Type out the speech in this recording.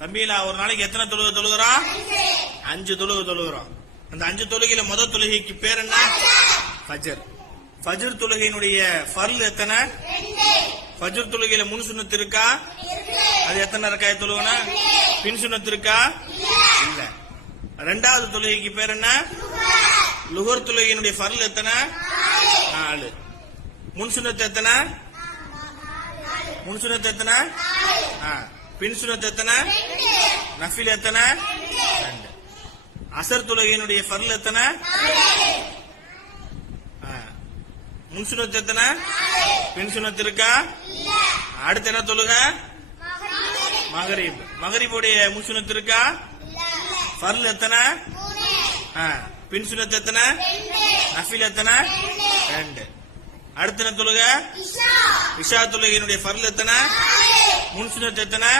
தம்பியில ஒரு நாளைக்கு எத்தனை தொழுகை தொழுகிறோம்? 5 தொழுகை தொழுகிறோம். அந்த 5 தொழுகையில முதல் தொழுகைக்கு பேர் என்ன? ஃபஜ்ர். ஃபஜ்ர் தொழுகையினுடைய ஃபர்ல் எத்தனை? ஃபஜ்ர் தொழுகையில முன் சுன்னத் இருக்கா? அது எத்தனை ரக்காயத் தொழுகணும்? பின் சுன்னத் இருக்கா? இல்ல. இரண்டாவது தொழுகைக்கு பேர் என்ன? லுஹர் தொழுகையினுடைய ஃபர்ல் எத்தனை? 4. முன் சுன்னத் எத்தனை? முன் சுன்னத் எத்தனை? பின் சுன்னத் எத்தனை? நஃபில் எத்தனை? 2. அசர் தொழுகையினுடைய ஃபர்ல் எத்தனை? முன் சுன்னத் எத்தனை? பின் சுன்னத் இருக்கா? அடுத்து என்ன தொழுகை? மகரிப். மகரிபுடைய முன் சுன்னத் இருக்கா? ஃபர்ல் எத்தனை? பின் சுன்னத் எத்தனை? நஃபில் எத்தனை? 2. அடுத்து என்ன தொழுகை? இஷா தொழுகையினுடைய ஃபர்ல் எத்தனை? முன் சுன்னத் எத்தனை?